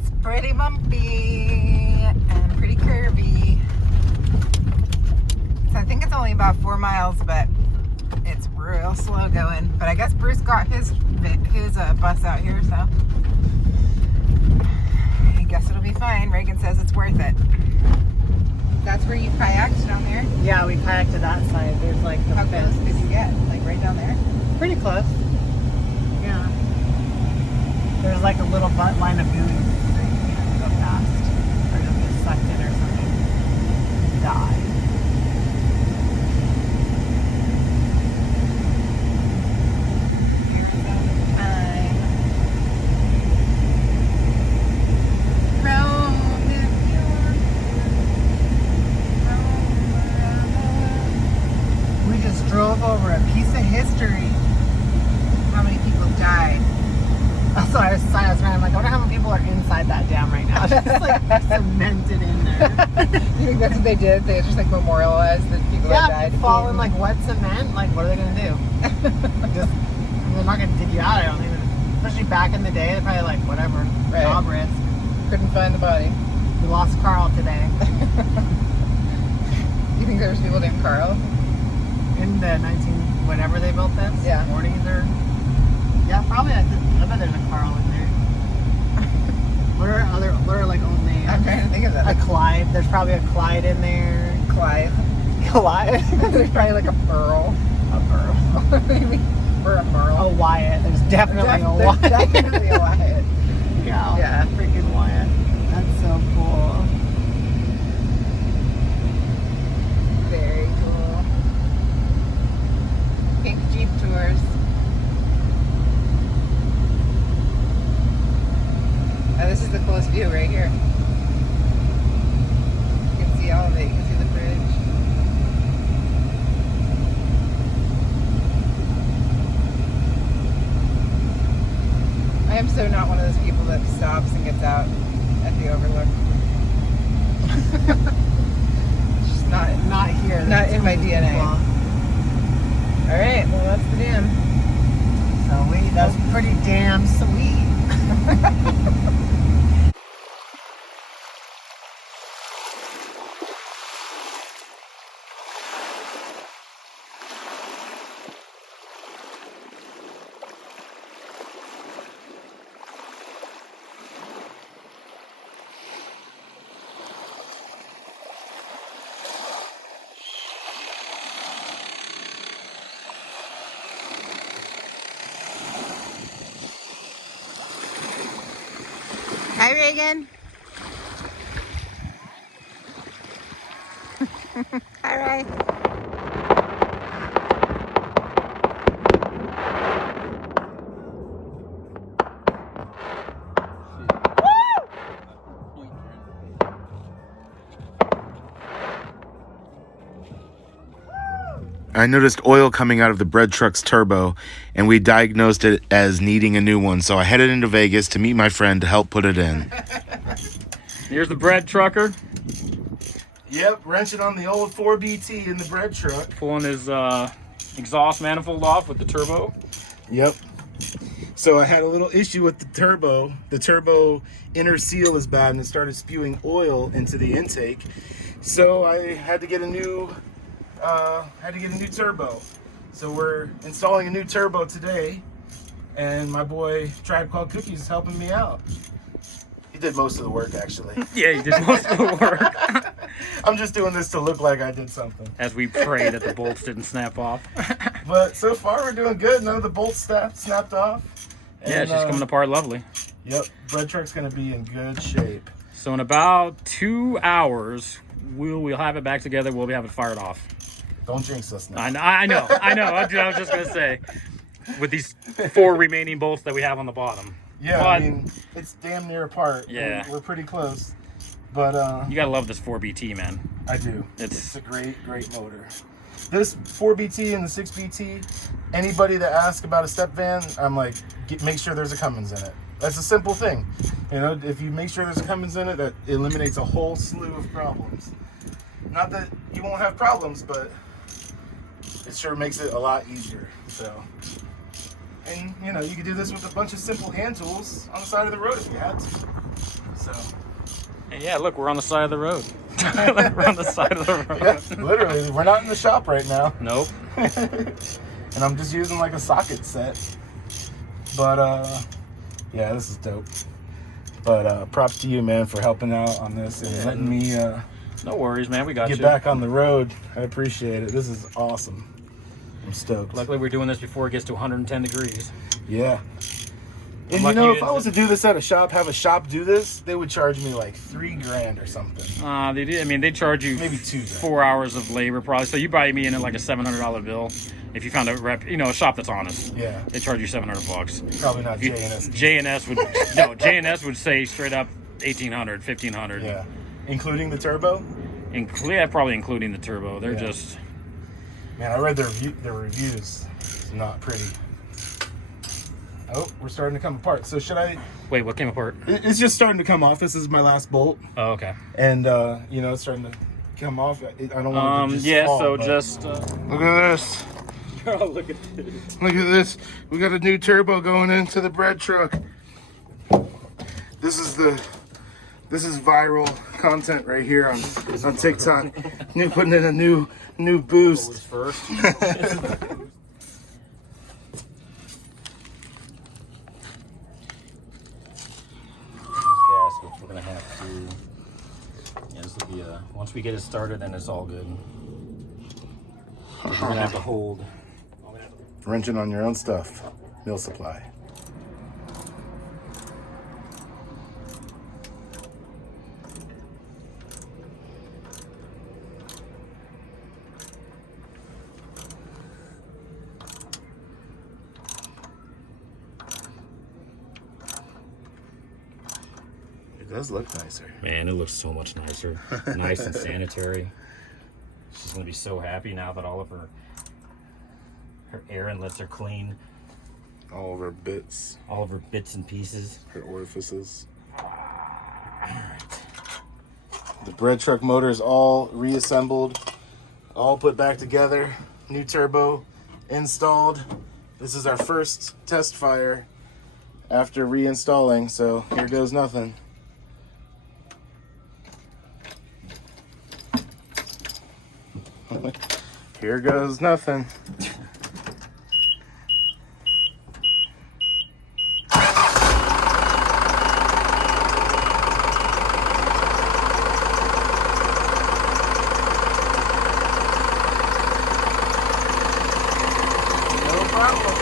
It's pretty bumpy and pretty curvy. So I think it's only about 4 miles, but it's real slow going. But I guess Bruce got his bus out here, so I guess it'll be fine. Reagan says it's worth it. That's where you kayaked down there? Yeah, we kayaked to that side. There's like the How fence. close did you get? Like right down there? Pretty close. Yeah. There's like a little line of buoys that you can't go past, or you'll get sucked in or something. Die. Drove over a piece of history. How many people died? That's what I was I'm like, I wonder how many people are inside that dam right now. That's like cemented in there. You think that's what they did? They just like memorialized the people that died? Yeah, fall in like wet cement. Like, what are they gonna do? Just, they're not gonna dig you out. I don't think. Especially back in the day, they're probably like, whatever, right. Job risk. Couldn't find the body. We lost Carl today. You think there was people named Carl? In the whenever they built this? Yeah. 40s or... Yeah, probably. I bet there's a Carl in there. What are like old names? I'm trying to think of that. A Clive. There's probably a Clyde in there. Clive. Clive? There's probably like a Earl. A Burl. Maybe. Or a Merle. A Wyatt. There's definitely a Wyatt. There's definitely a Wyatt. Yeah. Freaking Wyatt. That's so cool. Very cool. Pink Jeep tours. Oh, this is the close view right here. You can see all of it. You can see the bridge. I am so not one of those people that stops and gets out at the overlook. It's just Not here. Not in my DNA. Well, all right, well that's the dam. sweet. That's pretty damn sweet. Hi, Reagan. Hi, Ray. I noticed oil coming out of the BreadTruck's turbo, and we diagnosed it as needing a new one. So I headed into Vegas to meet my friend to help put it in. Here's the Breadtrucker. Yep, wrenching on the old 4BT in the BreadTruck. Pulling his exhaust manifold off with the turbo. Yep. So I had a little issue with the turbo. The turbo inner seal is bad, and it started spewing oil into the intake. So I had to get a new turbo. So we're installing a new turbo today, and my boy Tribe Called Cookies is helping me out. He did most of the work, actually. Yeah, he did most of the work. I'm just doing this to look like I did something. As we pray that the bolts didn't snap off. But so far we're doing good. None of the bolts snapped off. And, Yeah, it's just coming apart lovely. Yep, BreadTruck's gonna be in good shape. So in about 2 hours, we'll have it back together. We'll have it fired off. Don't jinx us now. I know. I was just gonna say, with these 4 remaining bolts that we have on the bottom. Yeah, but, I mean, it's damn near apart. Yeah. We're pretty close. But you gotta love this 4BT, man. I do. It's a great motor. This 4BT and the 6BT, anybody that asks about a Stepvan, I'm like, make sure there's a Cummins in it. That's a simple thing. You know, if you make sure there's a Cummins in it, that eliminates a whole slew of problems. Not that you won't have problems, but it sure makes it a lot easier. So, and you know, you could do this with a bunch of simple hand tools on the side of the road if you had to. So. And yeah, look, we're on the side of the road. We're on the side of the road. Yeah, literally. We're not in the shop right now. Nope. And I'm just using like a socket set. But yeah, this is dope. But props to you, man, for helping out on this and letting me no worries, man. We got get you. back on the road. I appreciate it. This is awesome. I'm stoked. Luckily, we're doing this before it gets to 110 degrees. Yeah. And lucky you know, you if I didn't- was to do this at a shop, have a shop do this, they would charge me like $3,000 or something. They did. I mean, they charge you Maybe $2,000. 4 hours of labor, probably. So you probably be in at like a $700 bill. If you found a a shop that's honest, Yeah. they charge you $700. Probably not J&S. J&S would no. J&S would say straight up 1,800, 1,500. Yeah. Including the turbo? Probably including the turbo. They're Yeah. just. Man, I read their reviews. It's not pretty. Oh, we're starting to come apart. So should I... Wait, what came apart? It's just starting to come off. This is my last bolt. Oh, okay. And, it's starting to come off. I don't want it to just Yeah. fall, So but- just. Look at this. Oh, look at this. Look at this. We got a new turbo going into the BreadTruck. This is viral content right here on TikTok. Putting in a new boost. First. We're gonna have to. Yeah, this will be once we get it started, then it's all good. We're gonna have to hold. Wrenching on your own stuff. Mill supply. It does look nicer. Man, it looks so much nicer. Nice and sanitary. She's gonna be so happy now that all of her air inlets are clean. All of our bits, All of her bits and pieces. her orifices. The BreadTruck motor is all reassembled, all put back together. New turbo installed. This is our first test fire after reinstalling, so here goes nothing. Here goes nothing. No problem.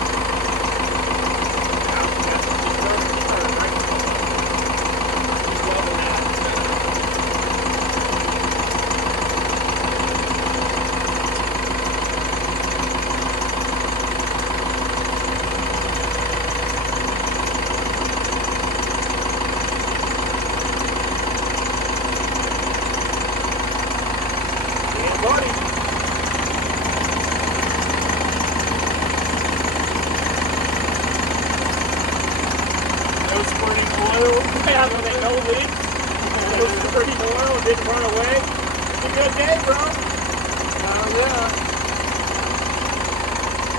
No squirting oil. Yeah, when they no leak, it was pretty oil, didn't run away. It's a good day, bro. Oh yeah.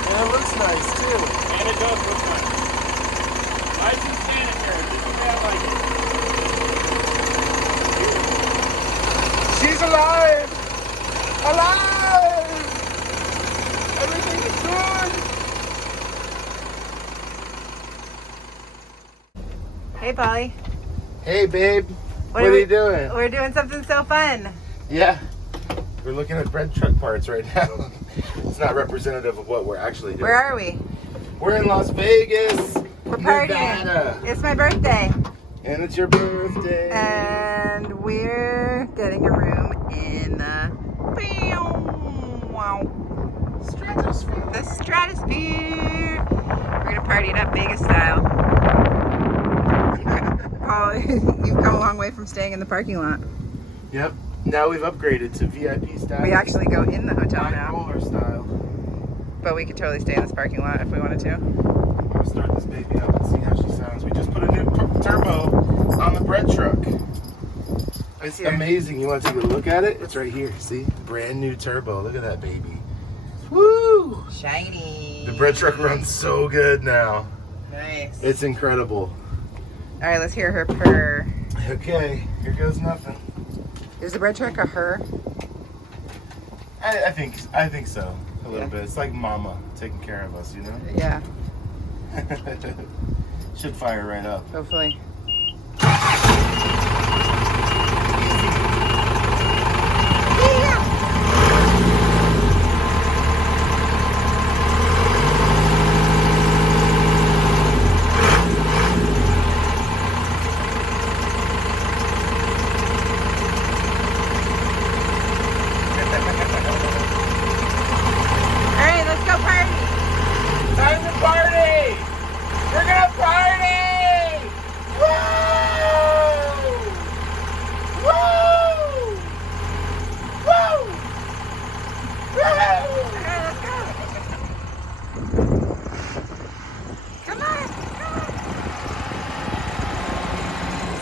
And it looks nice too. And it does look nice. Nice and sanitary, just the way I like it. She's alive! Alive! Everything is good! Hey, Polly. Hey babe, what are you doing? We're doing something so fun. Yeah, we're looking at BreadTruck parts right now. It's not representative of what we're actually doing. Where are we? We're in Las Vegas, We're partying. Nevada, It's my birthday. and it's your birthday. And we're getting a room in the stratosphere. We're gonna party it up Vegas style. Polly, you've come a long way from staying in the parking lot. Yep. Now we've upgraded to VIP style. We actually go in the hotel now, Roller style. but we could totally stay in this parking lot if we wanted to. We'll start this baby up and see how she sounds. We just put a new turbo on the BreadTruck. It's here. amazing. You want to take a look at it? It's right here. See? Brand new turbo. Look at that baby. Woo! Shiny. The BreadTruck runs so good now. Nice. It's incredible. All right, let's hear her purr. Okay, here goes nothing. Is the BreadTruck a her? I think so. A little bit. It's like mama taking care of us, you know? Yeah, Should fire right up. hopefully. Time to party! We're gonna party! Woo! Woo! Woo! Woo! Come on!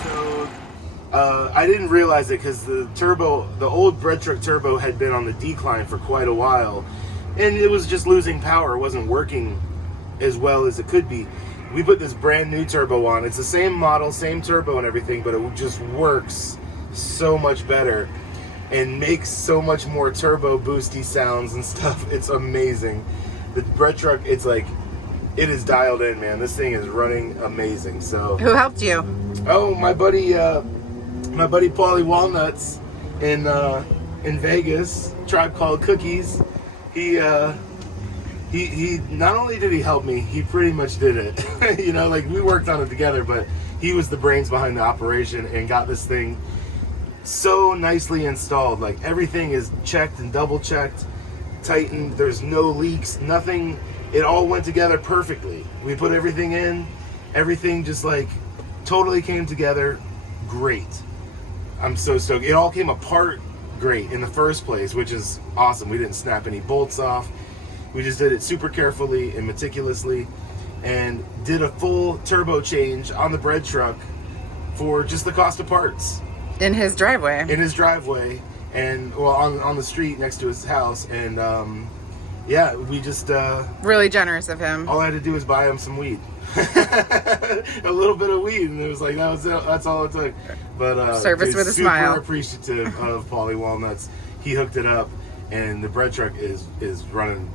So, I didn't realize it because the old BreadTruck turbo had been on the decline for quite a while, and it was just losing power. It wasn't working as well as it could be. We put this brand new turbo on. It's the same model, same turbo and everything, but it just works so much better and makes so much more turbo boosty sounds and stuff. It's amazing. The BreadTruck, it's like, it is dialed in, man. This thing is running amazing. So Who helped you? oh, my buddy Paulie Walnuts in Vegas, Tribe Called Cookies. He not only did he help me, he pretty much did it. You know, like we worked on it together, but he was the brains behind the operation and got this thing so nicely installed. Like everything is checked and double checked, tightened. There's no leaks, nothing. It all went together perfectly. We put everything in, everything just like totally came together great. I'm so stoked. It all came apart great in the first place, which is awesome. We didn't snap any bolts off. We just did it super carefully and meticulously and did a full turbo change on the BreadTruck for just the cost of parts. In his driveway. In his driveway and, well, on the street next to his house. And, yeah, we just... Really generous of him. all I had to do was buy him some weed. A little bit of weed, and it was like, that's all it took. But Service dude, with a smile. Super appreciative of Paulie Walnuts. He hooked it up, and the BreadTruck is running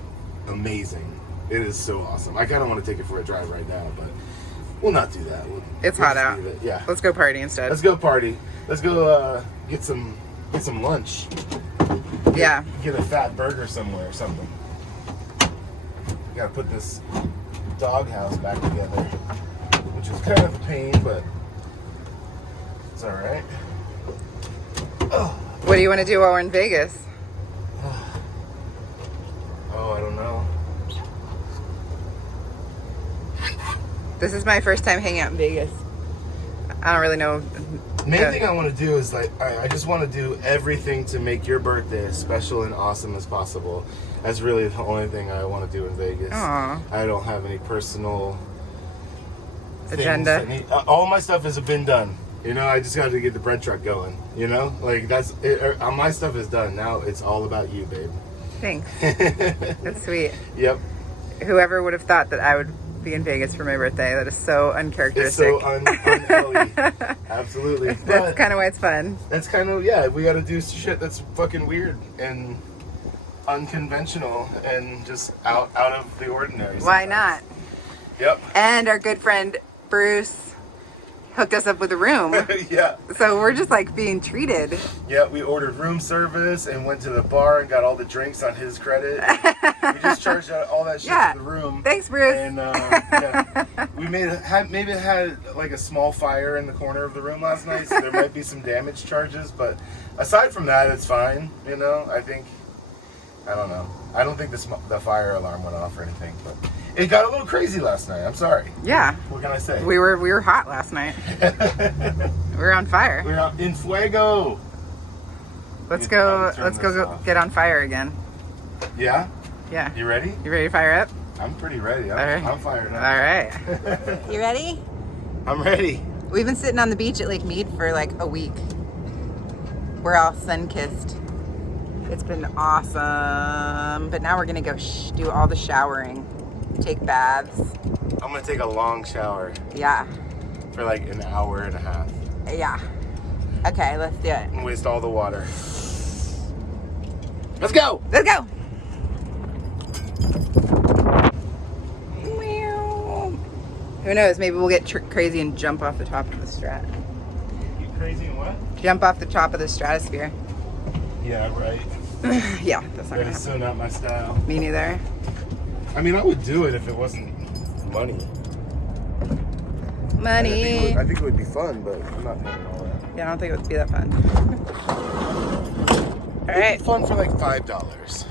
amazing. It is so awesome. I kind of want to take it for a drive right now, but we'll not do that. It's we'll hot just out. leave it. Yeah. Let's go party instead. Let's go party. Let's go get some lunch. Yeah. Get a fat burger somewhere or something. We gotta put this doghouse back together, which is kind of a pain, but it's all right. Oh. What do you want to do while we're in Vegas? Oh, I don't know. This is my first time hanging out in Vegas. I don't really know. Main thing I want to do is like I just want to do everything to make your birthday as special and awesome as possible. That's really the only thing I want to do in Vegas. Aw. I don't have any personal things Agenda. that need, all my stuff has been done. You know, I just got to get the BreadTruck going. You know, like that's it. My stuff is done. Now it's all about you, babe. Thanks. That's sweet. Yep. Whoever would have thought that I would be in Vegas for my birthday? That is so It's uncharacteristic. so un-Ellie. Absolutely. That's But kind of why it's fun. that's kind of, yeah, we got to do shit that's fucking weird and unconventional and just out of the ordinary. Why sometimes. not? Yep. And our good friend Bruce hooked us up with a room. Yeah. So we're just like being treated. Yeah, we ordered room service and went to the bar and got all the drinks on his credit. We just charged out all that shit Yeah. to the room. Thanks, Bruce. And yeah, we maybe had like a small fire in the corner of the room last night, so there might be some damage charges. But aside from that, it's fine. You know, I don't know. I don't think the fire alarm went off or anything, but it got a little crazy last night. I'm sorry. Yeah. What can I say? We were hot last night. We were on fire. We're out in fuego. Let's I'll go turn this off. get on fire again. Yeah. Yeah. You ready? You ready to fire up? I'm pretty ready. All right. I'm fired All up. right. You ready? I'm ready. We've been sitting on the beach at Lake Mead for like a week. We're all sun-kissed. It's been awesome. But now we're gonna go do all the showering, take baths. I'm gonna take a long shower. Yeah. for like an hour and a half. Yeah. Okay, let's do it. And waste all the water. Let's go! Let's go! Meow. Who knows? Maybe we'll get crazy and jump off the top of the strat. You crazy and what? Jump off the top of the stratosphere. Yeah, right. Yeah, that's not gonna That's so happen. not my style. Me neither. I mean, I would do it if it wasn't money. Money. I think it would be fun, but I'm not doing all that. Yeah, I don't think it would be that fun. All It'd right. be fun for like $5.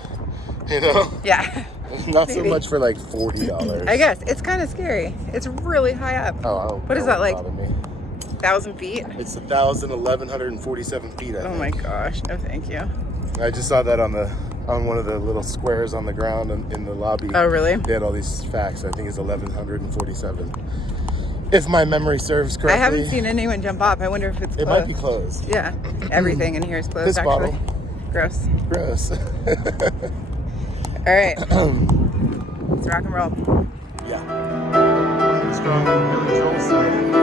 You know? Yeah. Not so Maybe. much for like $40. I guess it's kind of scary. It's really high up. Oh, What is that, like? 1,000 1,000 feet? It's 1,147 feet. I Oh think. my gosh! No, thank you. I just saw that on one of the little squares on the ground in the lobby. Oh really? They had all these facts. I think it's 1,147. If my memory serves correctly. I haven't seen anyone jump off. I wonder if it's It closed. might be closed. Yeah. Everything in here is closed. This actually. bottle. Gross. Gross. All right. Let's rock and roll. Yeah. Strong Billy Joel side.